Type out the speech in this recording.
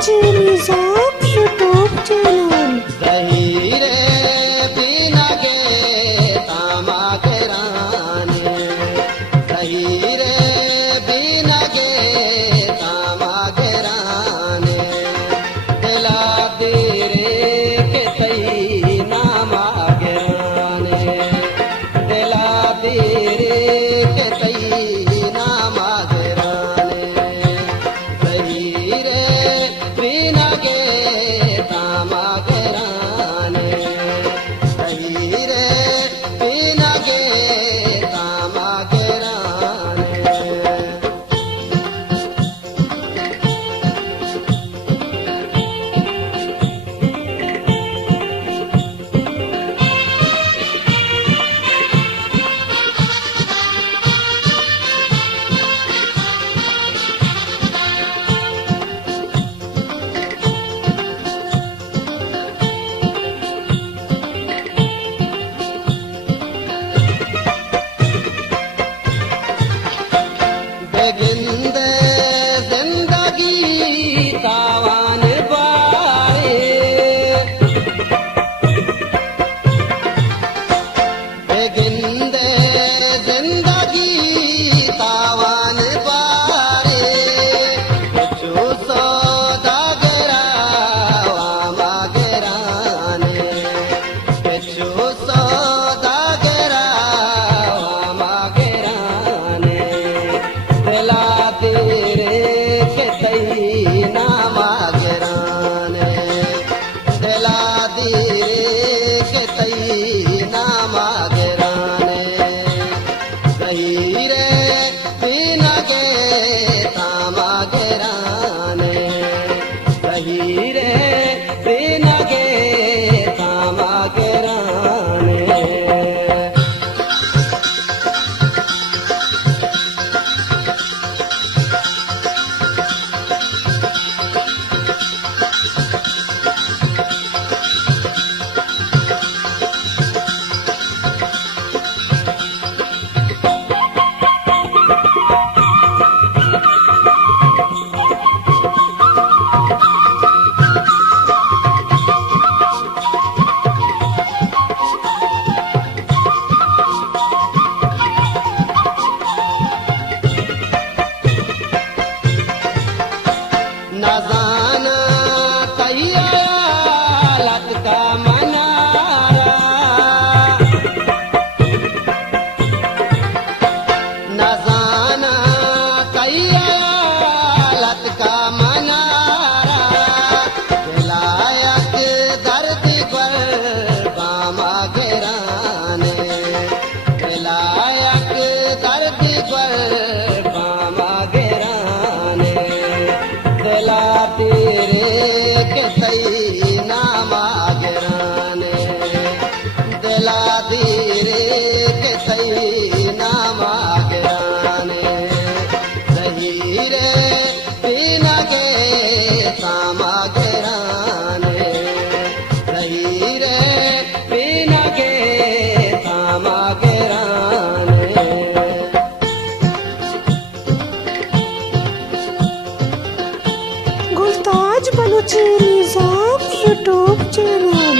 बलूचिनिज़ाम YouTube channel. रही रे बिना के तामा के रानी, रही रे बिना के तामा के रानी, दिला तेरे के तई नामा के रानी, दिला तेरे के तई नामा के रानी, रही रे बिना के तामा के रानी, रही रे बिना के तामा के रानी। बेगिंदे जिंदगी तावान पाए, बेगिंदे जिंदगी तावान पाए, कुछु सौदागरा वामा गेराने, कुछु सौदागरा वामा गेराने, दिला तेरे के तई नामा गेराने, दिला तेरे के तई नामा गेराने, रही रे बिना के तामा गेराने, रही रे बिना के तामा गेराने। न जाना तैयालत का मनारा, न जाना तैयालत का मनारा, विलायत दर्द पर बामा गिराने, विलायत दर्द पर बामा गिराने, दिला तेरे के तई नामा गिराने, दिला तेरे के तई नामा गिराने, रही रे बिना के तामा गिराने, रही रे बिना के तामा गिराने। गुलताज बलूचिनिज़ाम यूट्यूब चैनल।